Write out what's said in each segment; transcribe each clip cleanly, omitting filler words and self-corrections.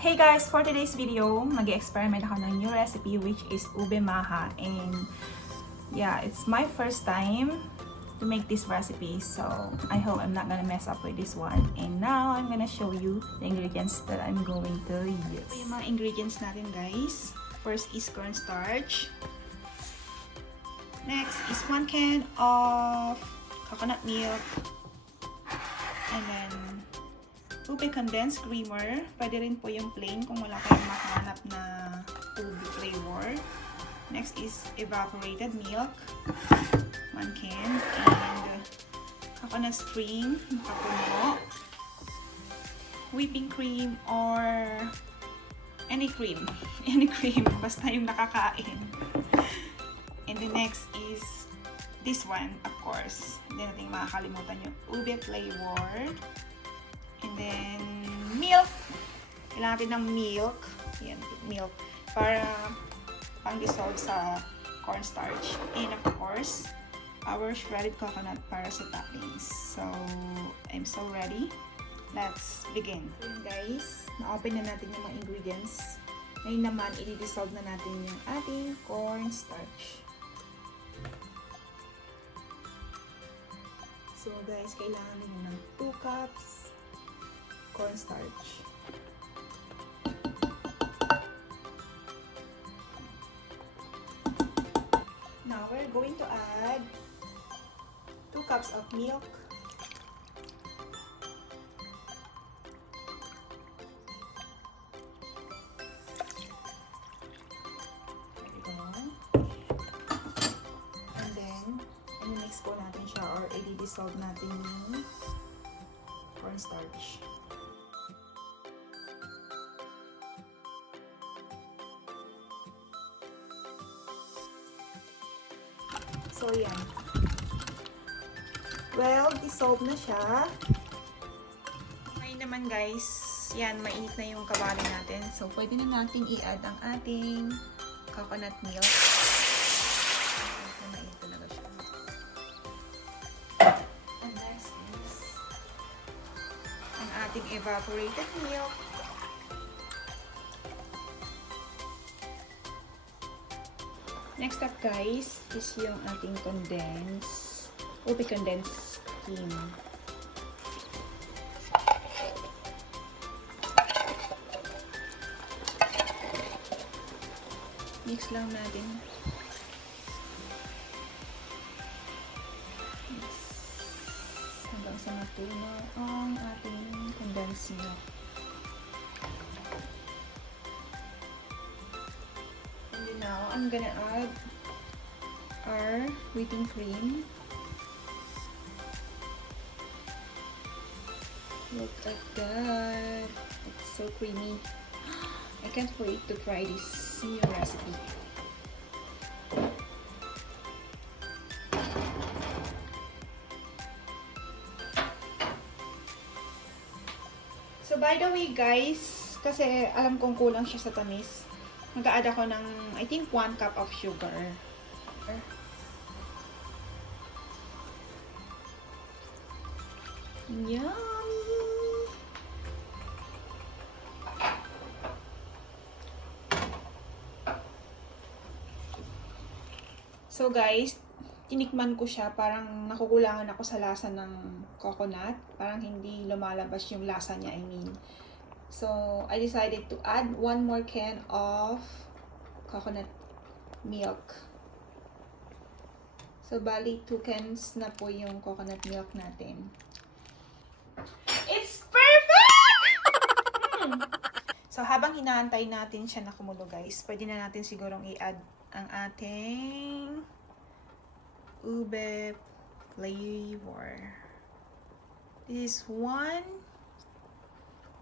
Hey guys, for today's video, mag-experiment ako ng new recipe which is ube maha, and yeah, it's my first time to make this recipe, so I hope I'm not gonna mess up with this one. And now I'm gonna show you the ingredients that I'm going to use. So, yung mga ingredients natin guys, first is cornstarch. Next is 1 can of coconut milk, and then ube condensed creamer. Pwede rin po yung plain kung wala kayong makahanap na ube flavor. Next is evaporated milk, 1 can, and coconut stream, nakapuno. Whipping cream or any cream. Any cream, basta yung nakakain. And the next is this one, of course. Hindi natin makakalimutan yung ube flavor. And then, milk. Kailangan natin ng milk. Yan, milk. Para pang-dissolve sa cornstarch. And of course, our shredded coconut para sa toppings. So, I'm so ready. Let's begin. So yun guys, na-open na natin yung mga ingredients. Ngayon naman, i-dissolve na natin yung ating cornstarch. So guys, kailangan nyo ng 2 cups cornstarch. Now we're going to add 2 cups of milk. And then, i-mix po natin siya or i-dissolve natin yung cornstarch. So, yan. Well, dissolve na siya. Ngayon naman guys, yan, mainit na yung kawali natin. So, pwede na natin i-add ang ating coconut milk. Mainit talaga siya. And next is ang ating evaporated milk. Next up guys, is yung ating ube condensed cream. Mix lang natin. Mix hanggang sa matunaw ang ating condensed milk. Now, I'm gonna add our whipping cream. Look at that. It's so creamy. I can't wait to try this new recipe. So, by the way guys, kasi alam kong kulang siya sa tamis, mag-a-add ako ng, I think, 1 cup of sugar. Yummy! So guys, tinikman ko siya. Parang nakukulangan ako sa lasa ng coconut. Parang hindi lumalabas yung lasa niya, I mean. So, I decided to add 1 more can of coconut milk. So, bali 2 cans na po yung coconut milk natin. It's perfect! So, habang hinaantay natin siya na kumulo guys, pwede na natin sigurong i-add ang ating ube flavor. This is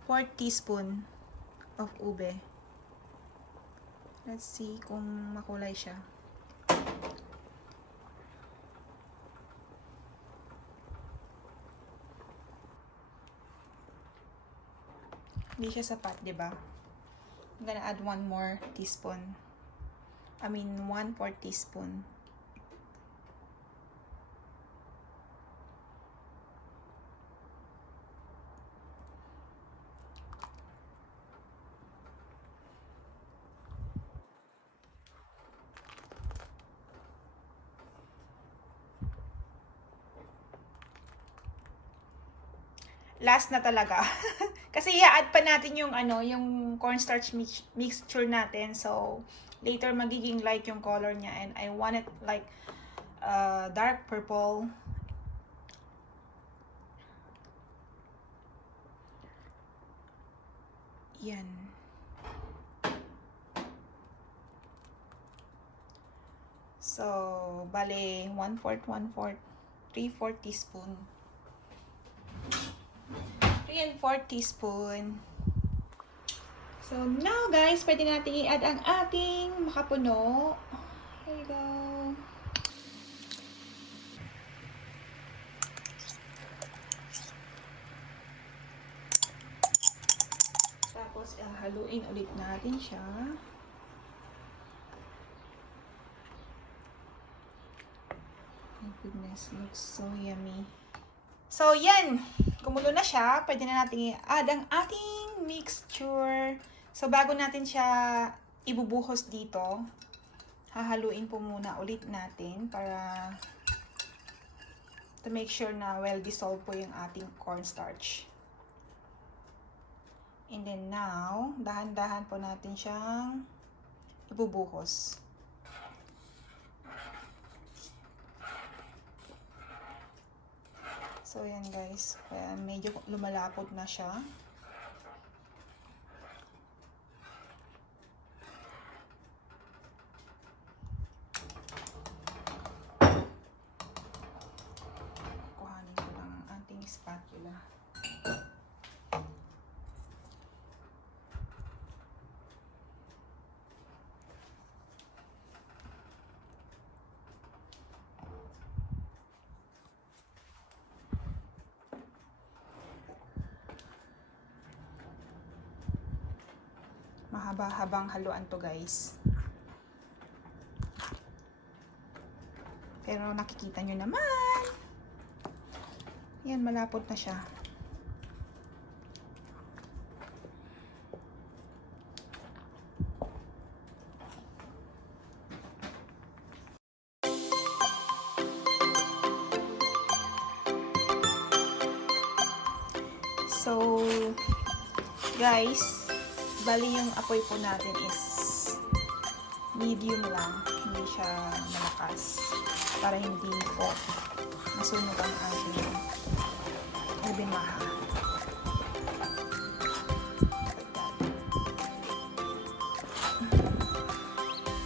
4 teaspoon of ube. Let's see kung makulay siya. Hindi siya sapat, di ba? I'm gonna add 1 more teaspoon. 1/4 teaspoon. last na talaga. Kasi i-add pa natin yung yung cornstarch mixture natin. So later magiging light yung color niya, and I want it like dark purple. Yan. So bale 1/4, 3/4 teaspoon. 3 and 4 teaspoon. So now guys, pwede natin i-add ang ating makapuno. Here you go. Tapos haluin ulit natin siya. My goodness, looks so yummy. So yan, kumulo na siya. Pwede na natin i-add ang ating mixture. So bago natin siya ibubuhos dito, hahaluin po muna ulit natin para to make sure na well dissolved po yung ating cornstarch. And then now, dahan-dahan po natin siyang ibubuhos. So yan guys, kaya medyo lumalapot na siya. Kuhanin ko lang ang ating spatula. Mahaba-habang haluan to guys. Pero nakikita nyo naman. Yan, malapot na siya. So, guys, bali yung apoy po natin is medium lang, hindi siya malakas, para hindi po masunog ang ating ube maha.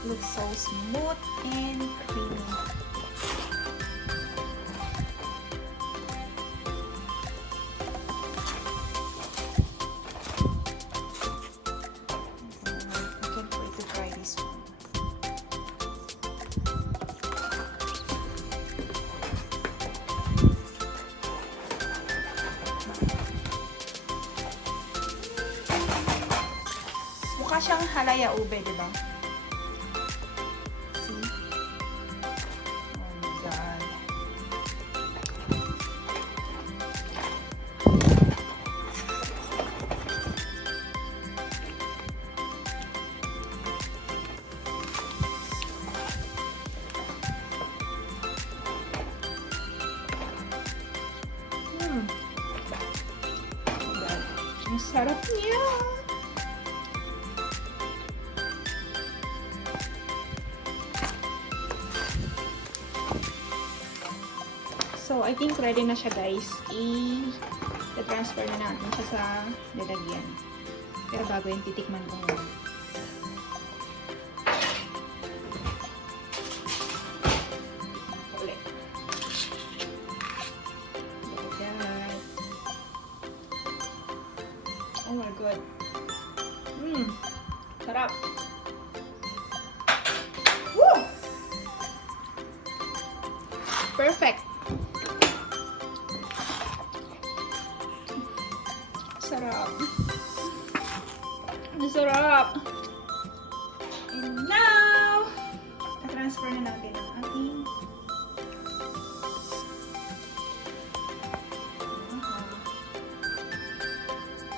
Looks so smooth and creamy. Mukha siyang halaya ube, di ba? See? Oh my God. Ang sarap niya. So, I think ready na siya guys. I-transfer na natin siya sa lalagyan. Pero bago yung titikman ko muna. Ulit. Look at that. Oh my God. Sarap. Woo! Perfect. Sarap. Sarap. And now, na-transfer na natin ang ating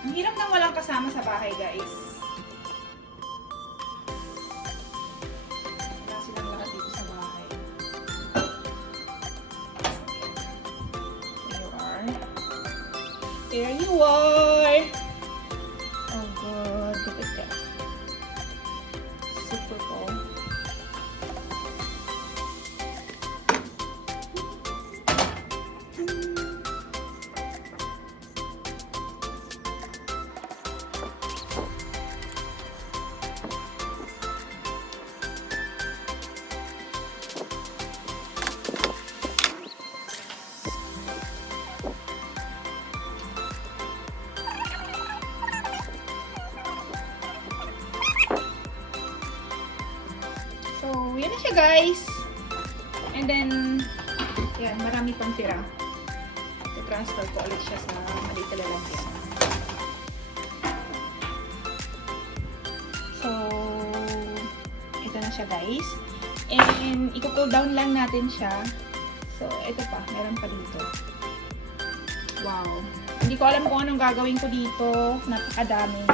ang hirap nang walang kasama sa bahay, guys. Wala silang lahat dito sa bahay. There you are. There you are! Oh god, look at that. Super cool. So, yun na siya guys. And then, yan, marami pang tira. I-transfer ko ulit siya sa maliit na lalagyan. So, ito na siya guys. And, i-cool down lang natin siya. So, ito pa. Meron pa dito. Wow. Hindi ko alam kung anong gagawin ko dito. Napakadami.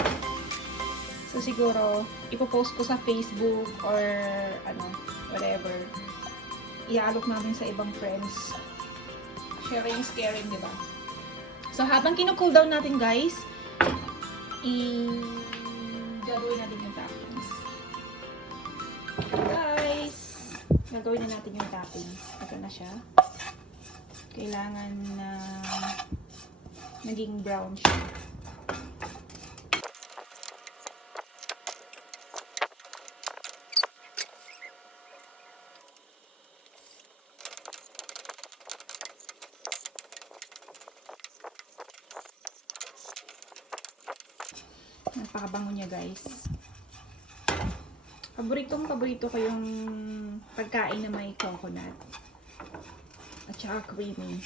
So, siguro, ipopost ko sa Facebook or ano, whatever. Iaalok namin sa ibang friends. Sharing is caring, di ba? So, habang kinu-cool down natin, guys, gagawin natin yung toppings. Guys, gagawin na natin yung toppings. Ito na siya. Kailangan na naging brown siya. Napakabango niya guys. Paborito ko yung pagkain na may coconut at saka creamy.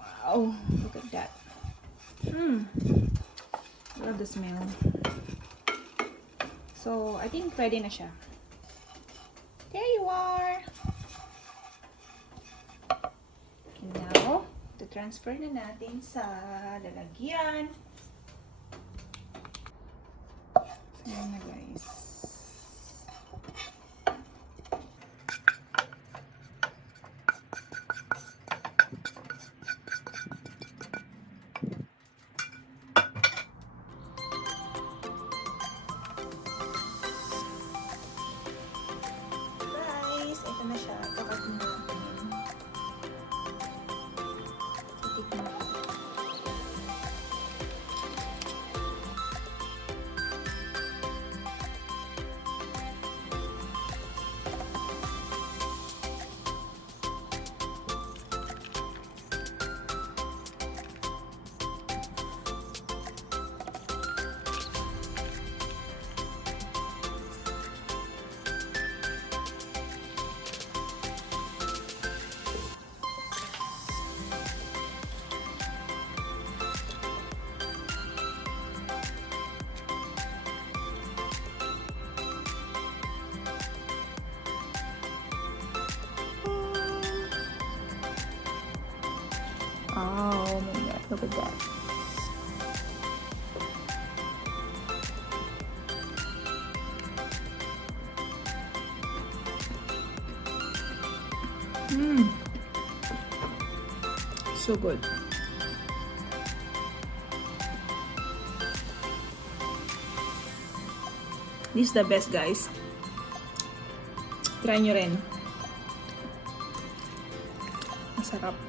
Wow, look at that. Love the smell. So, I think ready na siya. There you are. Now, transfer na natin sa lalagyan. Ayan na guys. Guys, ito na siya. Kakatin natin. Oh my god, look at that. So good. This is the best, guys. Try nyo rin. Masarap.